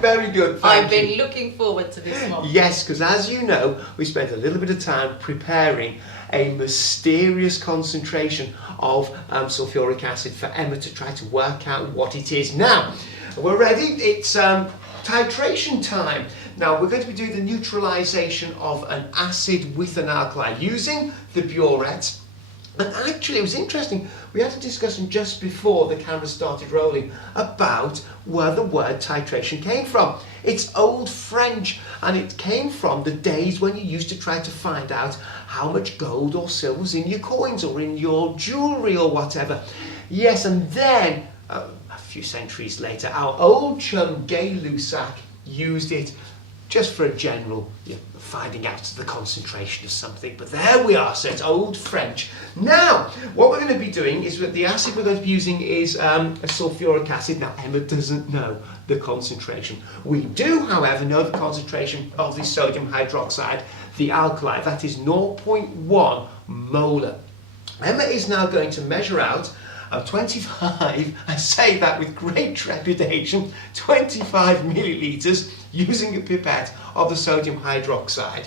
Very good. I've been looking forward to this one. Yes, because as you know, we spent a little bit of time preparing a mysterious concentration of sulfuric acid for Emma to try to work out what it is. Now, we're ready. It's titration time. Now, we're going to be doing the neutralisation of an acid with an alkali using the burette. And actually, it was interesting, we had a discussion just before the camera started rolling about where the word titration came from. It's Old French, and it came from the days when you used to try to find out how much gold or silver was in your coins or in your jewellery or whatever. Yes, and then, a few centuries later, our old chum Gay-Lussac used it just for a general finding out the concentration of something. But there we are, so it's Old French. Now, what we're going to be doing is that the acid we're going to be using is a sulfuric acid. Now, Emma doesn't know the concentration. We do, however, know the concentration of the sodium hydroxide, the alkali. That is 0.1 molar. Emma is now going to measure out 25, I say that with great trepidation, 25 millilitres using a pipette of the sodium hydroxide.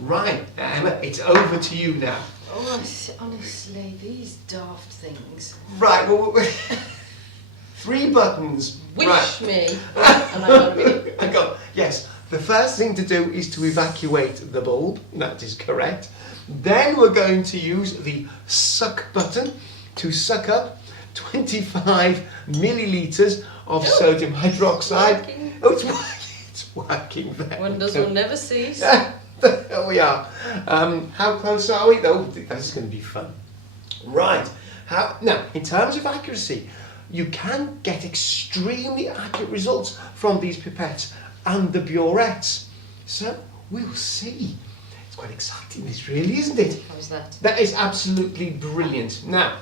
Right, Emma, it's over to you now. Oh, honestly, these daft things. Right, well, 3 buttons. Wish right. me. And I got it. I got, yes, the first thing to do is to evacuate the bulb. That is correct. Then we're going to use the suck button to suck up 25 millilitres of sodium hydroxide. Oh, it's working there. Wonders will never cease. There we are. How close are we? Oh, this is going to be fun. Right. Now, in terms of accuracy, you can get extremely accurate results from these pipettes and the burettes. So, we'll see. It's quite exciting, this really, isn't it? How's that? That is absolutely brilliant. Now,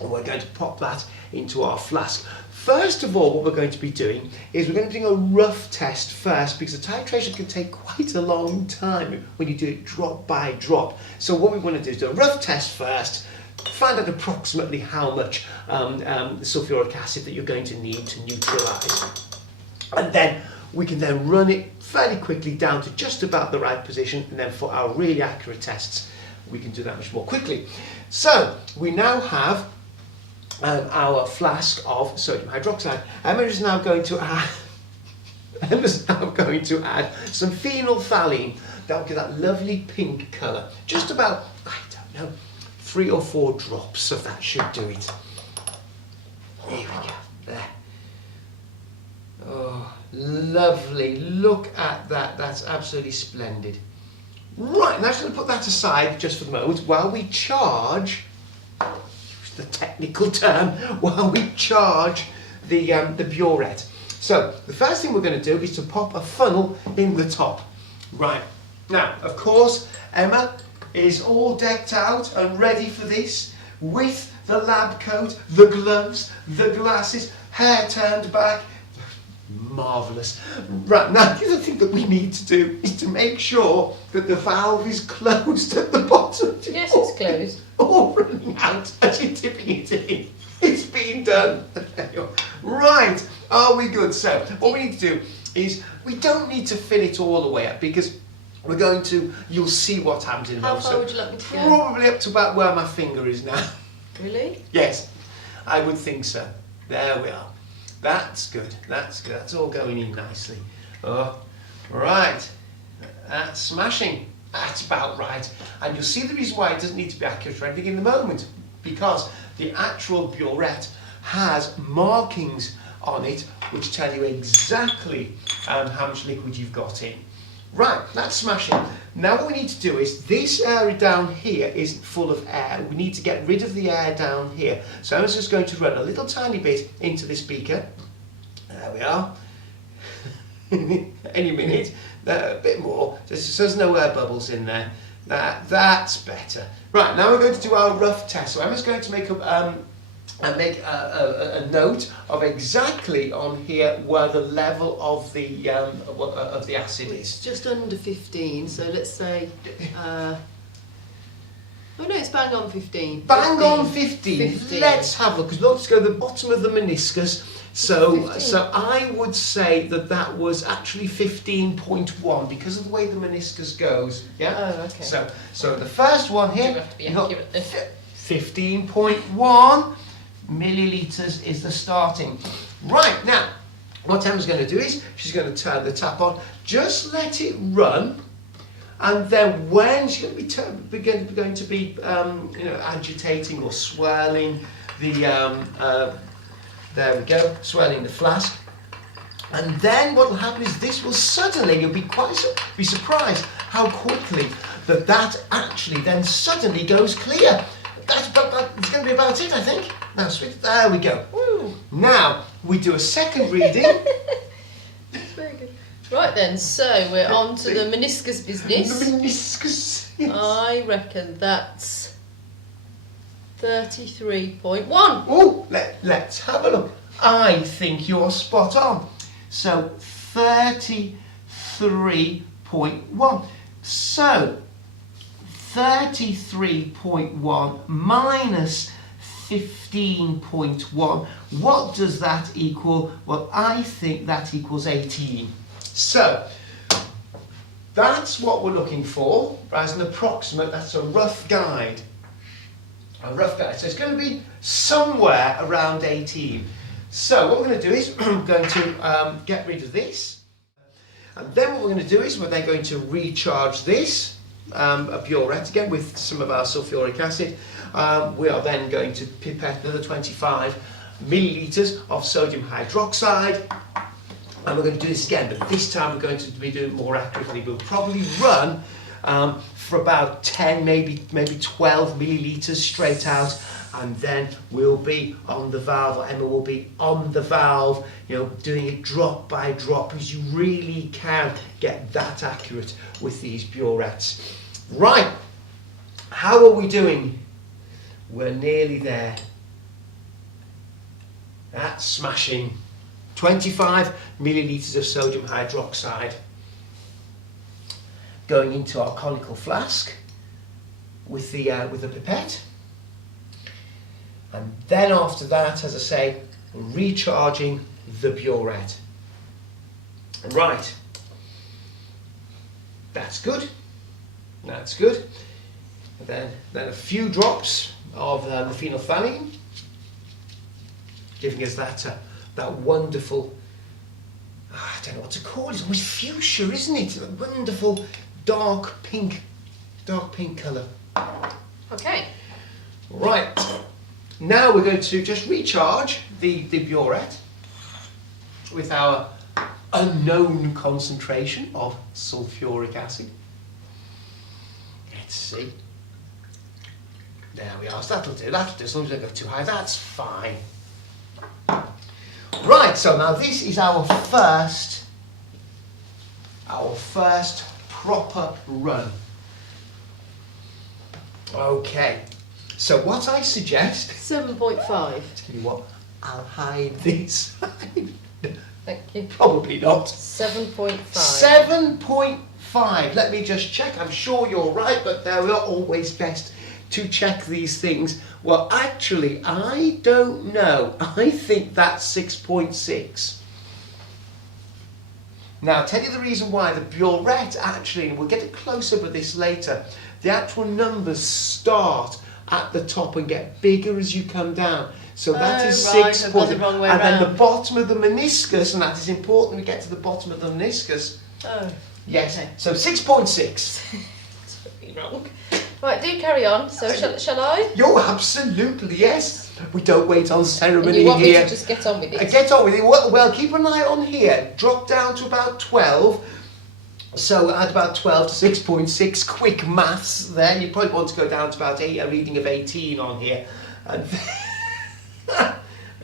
we're going to pop that into our flask. First of all, what we're going to be doing is we're going to be doing a rough test first, because the titration can take quite a long time when you do it drop by drop. So what we want to do is do a rough test first, find out approximately how much sulfuric acid that you're going to need to neutralise. And then we can then run it fairly quickly down to just about the right position, and then for our really accurate tests, we can do that much more quickly. So we now have our flask of sodium hydroxide. Emma is now going to add some phenolphthalein. That will give that lovely pink colour. Just about, I don't know, 3 or 4 drops of that should do it. Here we go. There. Oh, lovely. Look at that. That's absolutely splendid. Right, now I'm just going to put that aside just for the moment while we charge, use the technical term, while we charge the burette. So, the first thing we're going to do is to pop a funnel in the top. Right, now, of course, Emma is all decked out and ready for this with the lab coat, the gloves, the glasses, hair turned back. Marvellous. Right, now the other thing that we need to do is to make sure that the valve is closed at the bottom. Yes, it's closed. All running out as you're tipping it in. It's been done. Right, are we good? So, what we need to do is, we don't need to fill it all the way up, because we're going to, you'll see what happens in a moment. How far would you like me to go? Probably up to about where my finger is now. Really? Yes, I would think so. There we are. That's good, that's good, that's all going in nicely. Oh, right, that's smashing, that's about right. And you'll see the reason why it doesn't need to be accurate or anything in the moment, because the actual burette has markings on it which tell you exactly how much liquid you've got in. Right, that's smashing. Now what we need to do is, this area down here isn't full of air. We need to get rid of the air down here. So I'm just going to run a little tiny bit into this beaker. There we are. any minute. A bit more. There's no air bubbles in there. That's better. Right, now we're going to do our rough test. So Emma's going to make a note of exactly on here where the level of the acid is. It's just under 15, so let's say... oh no, it's bang on 15. Bang on 15. Let's have a look. Because let's go to the bottom of the meniscus. So I would say that was actually 15.1 because of the way the meniscus goes. Yeah. Oh, okay. So the first one here, You have to be accurate. 15.1 milliliters is the starting. Right, now what Emma's going to do is she's going to turn the tap on. Just let it run. And then when she's going to be agitating or swirling the there we go, swirling the flask. And then what will happen is this will suddenly, you'll be surprised how quickly that actually then suddenly goes clear. It's going to be about it, I think. Now, sweet, there we go. Woo. Now we do a second reading. That's very good. Right then, so we're on to the meniscus business. The meniscus. Yes. I reckon that's 33.1. Oh, let's have a look. I think you're spot on. So 33.1. So 33.1 minus 15.1. What does that equal? Well, I think that equals 18. So that's what we're looking for as an approximate. That's a rough guide. So it's going to be somewhere around 18. So what we're going to do is we're going to get rid of this. And then what we're going to do is we're then going to recharge this a burette again with some of our sulfuric acid. We are then going to pipette another 25 milliliters of sodium hydroxide. And we're going to do this again, but this time we're going to be doing it more accurately. We'll probably run for about 10, maybe 12 milliliters straight out, and then we'll be on the valve, or Emma will be on the valve, doing it drop by drop, because you really can get that accurate with these burettes. Right, how are we doing? We're nearly there. That's smashing. 25 milliliters of sodium hydroxide going into our conical flask with the pipette, and then after that, as I say, recharging the burette. Right, that's good. That's good. And then a few drops of the phenolphthalein, giving us that wonderful, I don't know what to call it, it's almost fuchsia, isn't it? A wonderful dark pink colour. Okay. Right, now we're going to just recharge the burette with our unknown concentration of sulfuric acid. Let's see. There we are, so that'll do, as long as I don't go too high, that's fine. Right, so now this is our first proper run. Okay, so what I suggest... 7.5. Tell you what, I'll hide this. Thank you. Probably not. 7.5. 7.5. Let me just check. I'm sure you're right, but they're not always best to check these things. Well, actually, I don't know. I think that's 6.6. Now, I'll tell you the reason why. The burette actually, and we'll get a close-up of this later, the actual numbers start at the top and get bigger as you come down. So that is right, 6. I've got the wrong way and then round. the bottom of the meniscus, and that is important, we get to the bottom of the meniscus. Oh. Yes, Okay. so 6.6. It's totally wrong. Right, do carry on. So shall I? You're absolutely, yes. We don't wait on ceremony And you want me here. to just get on with it? Get on with it. Well, keep an eye on here. Drop down to about 12. So add about 12 to 6.6. Quick maths there. You probably want to go down to about a reading of 18 on here. And a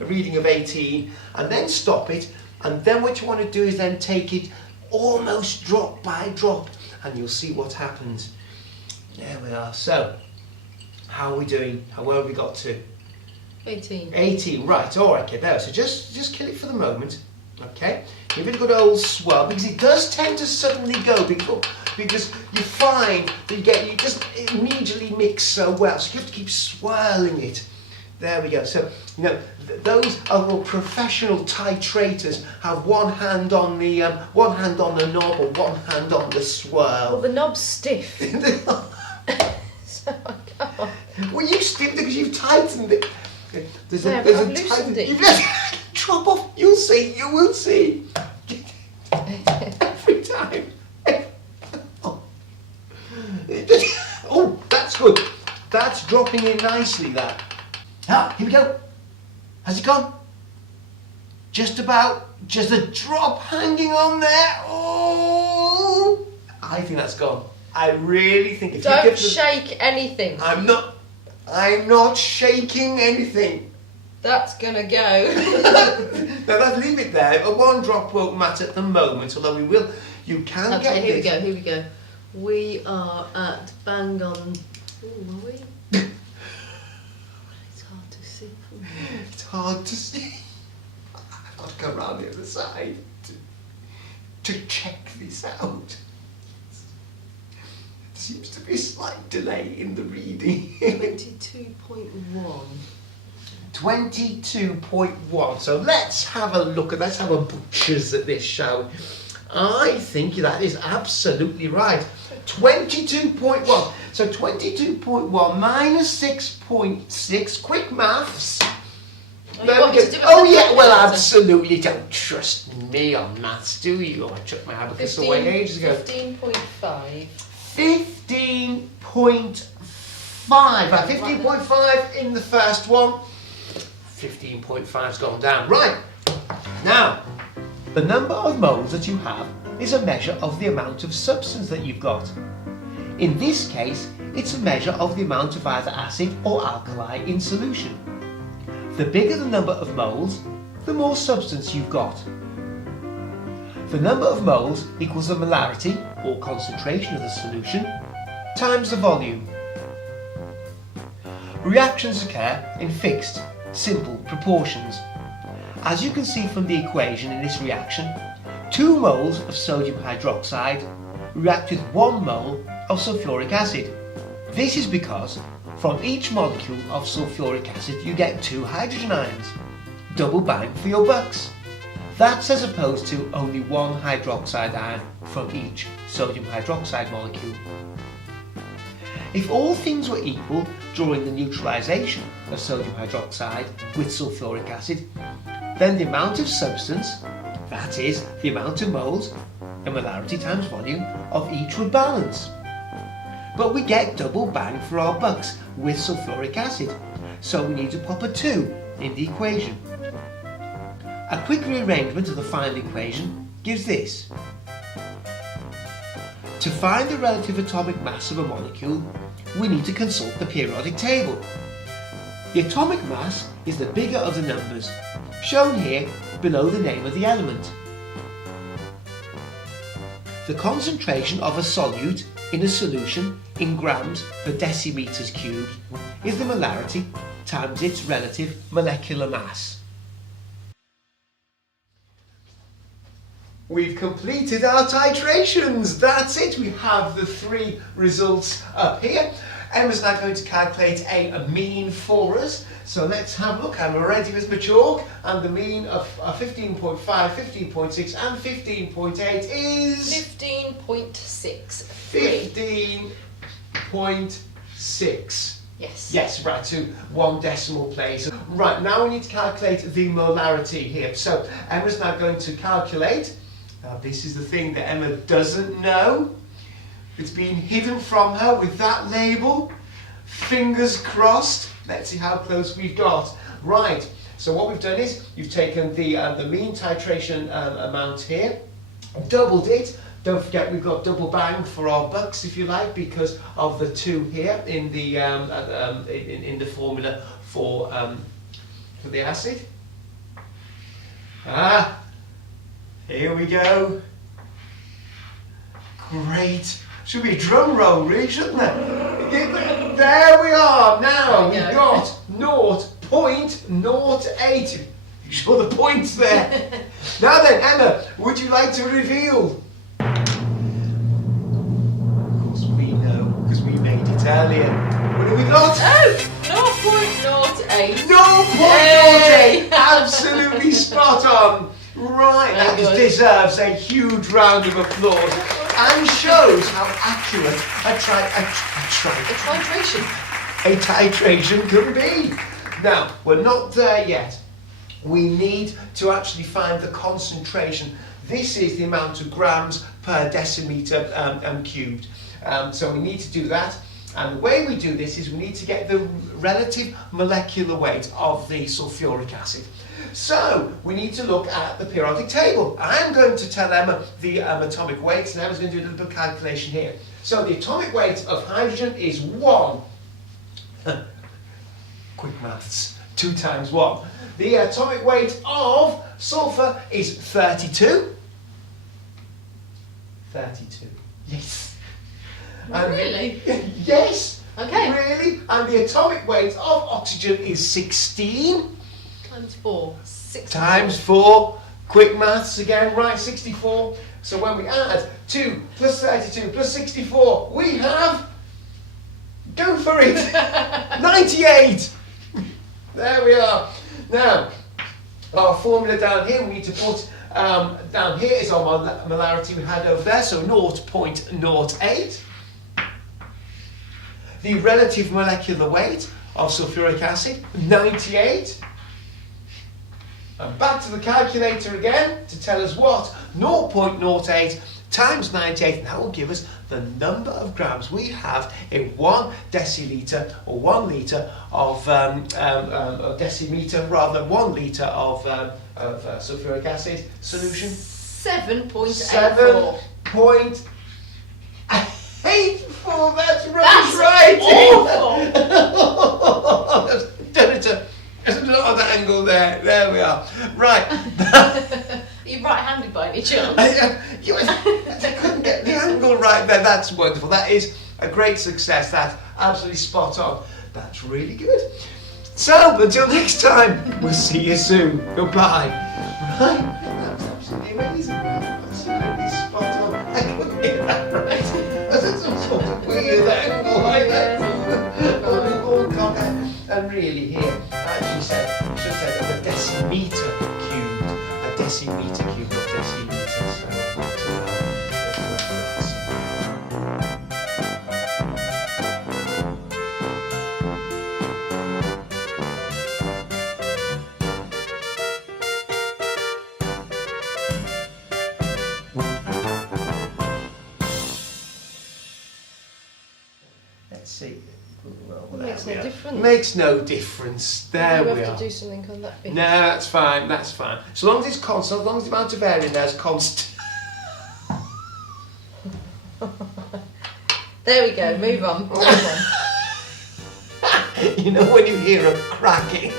reading of 18. And then stop it. And then what you want to do is then take it almost drop by drop, and you'll see what happens. There we are. So, how are we doing? Where have we got to? 18. 18, right, all right, okay, there. So just kill it for the moment, okay? Give it a good old swirl, because it does tend to suddenly go, because you find that you just immediately mix so well, so you have to keep swirling it. There we go. So, you know, those are all professional titrators have one hand on the knob or one hand on the swirl. Well, the knob's stiff. So I can't. Well, you stiffed it because you've tightened it. There's I've a loosened it. Drop off. You'll see. You will see. Every time. Oh, that's good. That's dropping in nicely, that. Ah, here we go. Has it gone? Just about. Just a drop hanging on there. Oh, I think that's gone. I really think if you Don't shake anything. I'm not shaking anything. That's gonna go. Now let's leave it there. A one drop won't matter at the moment, although you can get Okay, here this. we go. We are at bang on. Ooh, are we? It's hard to see. It's hard to see. I've got to come round the other side to check this out. There seems to be a slight delay in the reading. 22.1. 22.1. So let's have a butcher's at this, shall we? I think that is absolutely right. 22.1. So 22.1 minus 6.6. Quick maths. Oh, you want me to do it Oh with the yeah, well calculator? absolutely. Don't trust me on maths, do you? I chucked my abacus away ages ago. 15.5. 15.5. 15.5 in the first one. 15.5's gone down. Right. Now, the number of moles that you have is a measure of the amount of substance that you've got. In this case, it's a measure of the amount of either acid or alkali in solution. The bigger the number of moles, the more substance you've got. The number of moles equals the molarity, or concentration of the solution, times the volume. Reactions occur in fixed, simple proportions. As you can see from the equation in this reaction, 2 moles of sodium hydroxide react with 1 mole of sulfuric acid. This is because from each molecule of sulfuric acid you get 2 hydrogen ions. Double bang for your bucks. That's as opposed to only 1 hydroxide ion from each sodium hydroxide molecule. If all things were equal during the neutralisation of sodium hydroxide with sulfuric acid, then the amount of substance, that is, the amount of moles, and molarity times volume, of each would balance. But we get double bang for our bucks with sulfuric acid, so we need to pop a 2 in the equation. A quick rearrangement of the final equation gives this. To find the relative atomic mass of a molecule, we need to consult the periodic table. The atomic mass is the bigger of the numbers, shown here below the name of the element. The concentration of a solute in a solution in grams per decimeters cubed is the molarity times its relative molecular mass. We've completed our titrations. That's it. We have the 3 results up here. Emma's now going to calculate a mean for us. So let's have a look. I'm ready with my chalk. And the mean of 15.5, 15.6 and 15.8 is... 15.6. 15.6. Yes. Yes, right, to 1 decimal place. Right, now we need to calculate the molarity here. So Emma's now going to calculate. Now this is the thing that Emma doesn't know. It's been hidden from her with that label. Fingers crossed. Let's see how close we've got. Right, so what we've done is you've taken the mean titration amount here, doubled it. Don't forget we've got double bang for our bucks, if you like, because of the 2 here in the formula for the acid. Here we go. Great. Should be a drum roll, really, shouldn't there? There we are. Now we've got 0.08. You sure the point's there? Now then, Emma, would you like to reveal? Of course we know, because we made it earlier. What have we got? Oh, 0.08. 0.08! Absolutely spot on. Right, that deserves a huge round of applause and shows how accurate a titration can be. Now, we're not there yet. We need to actually find the concentration. This is the amount of grams per decimeter cubed. So we need to do that. And the way we do this is we need to get the relative molecular weight of the sulfuric acid. So we need to look at the periodic table. I'm going to tell Emma the atomic weights, and Emma's going to do a little bit of calculation here. So the atomic weight of hydrogen is 1. Quick maths. 2 times 1. The atomic weight of sulfur is 32. 32. Yes. Really? Yes. Okay. Really? And the atomic weight of oxygen is 16. Times 4. 64. Times 4. Quick maths again. Right, 64. So when we add 2 plus 32 plus 64, we have... Go for it! 98! There we are. Now, our formula down here, we need to put... down here is our molarity we had over there, so 0.08. The relative molecular weight of sulfuric acid, 98. And back to the calculator again to tell us what 0.08 times 98, and that will give us the number of grams we have in 1 deciliter or 1 litre of decimeter, rather 1 litre of sulfuric acid solution. 7.84. 7.84, that's right. That's right. awful. There's a lot of angle there. There we are. Right. You're right-handed by any chance? I couldn't get the angle right there. That's wonderful. That is a great success. That's absolutely spot on. That's really good. So, until next time, we'll see you soon. Goodbye. Right? That was absolutely amazing. Absolutely spot on. I couldn't get that right. Was it some sort of weird angle like that? Oh, God. And really here, I actually said, I should have said that a decimeter cubed, not decimeters. So let's see. Well, Makes no difference. Makes no difference. There we are. You have to do something on that bit. No, that's fine. That's fine. So long as it's constant, as long as the amount of air in there is constant. There we go. Move on. Move on. You know when you hear a cracking.